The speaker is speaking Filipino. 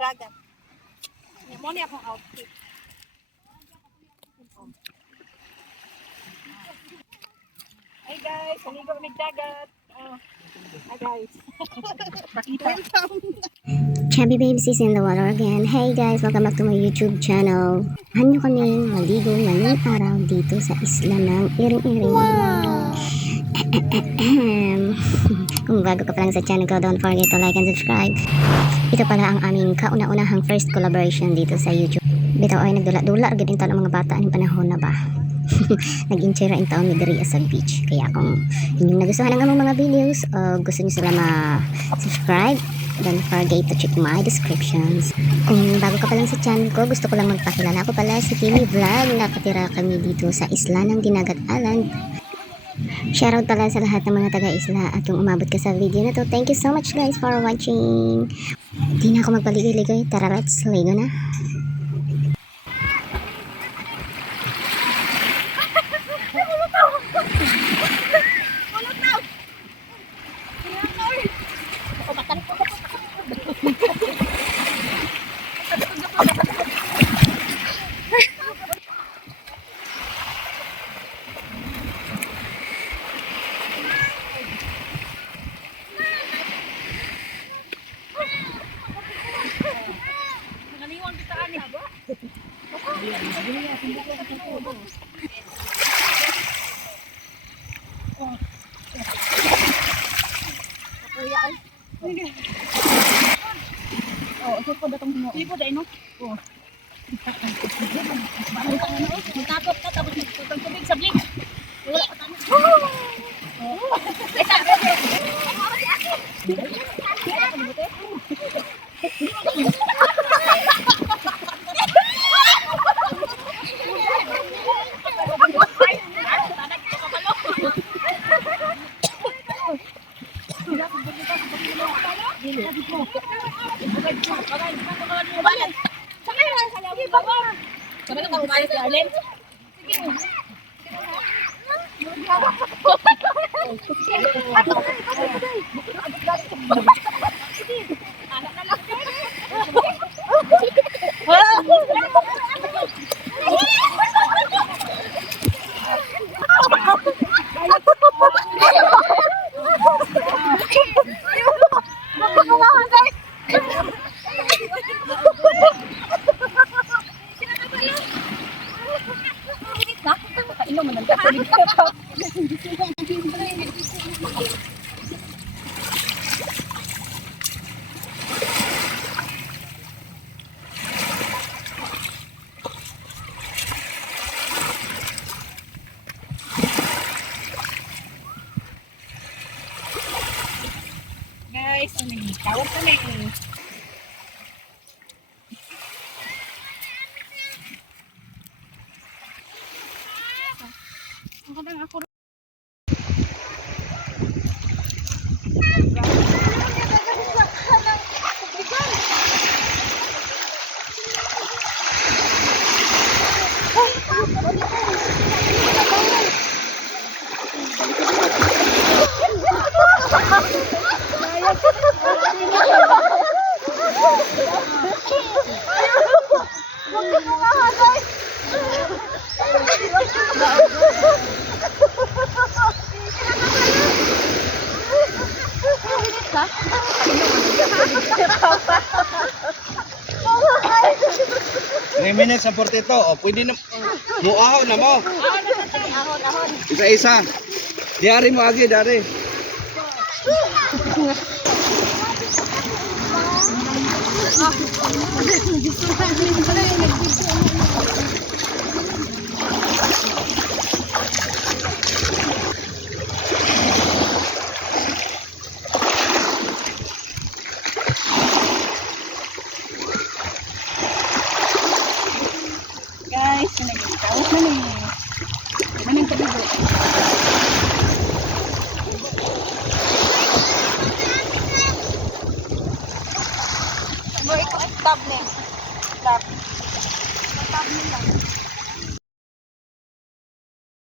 Dagat. Yan mo ni akong outfit. Hey guys, maligo kami dagat. Oh. Hi guys. Chubby Babes is in the water again. Hey guys, welcome back to my YouTube channel. Hanyo kami maligo ngayong araw dito sa isla ng Iring-Iring. Wow! Kung bago ka pa lang sa channel ko, don't forget to like and subscribe. Ito pala ang aming kauna-unahang first collaboration dito sa YouTube. Bitaw ay nagdula-dula agad yung taon ng mga bata ng panahon na ba. Nag-inchira yung taon ni Diri sa beach. Kaya kung inyong nagustuhan ang among mga videos o gusto nyo sila ma-subscribe, don't forget to check my descriptions. Kung bago ka pa lang sa channel ko, gusto ko lang magpakilala. Ako pala si Timmy Vlog. Nakatira kami dito sa isla ng Dinagat Island. Shoutout pala sa lahat ng mga taga-isla at kung umabot ka sa video na to, thank you so much guys for watching. Di na ako magpaligoy-ligoy. Tara, let's ligo na. Oh, ito po datong mo. Ipo dai no. Oh. Magtapot ka tapos magtutong tubig sa blink. Wala pa tama. Guys, tawag kami. Ako minutes sa 42. O, pwede na. Muahaw na mo. Isa-isa. Diari mo agi, dari. Mo ito stop ni. Stop. Stop ni lang.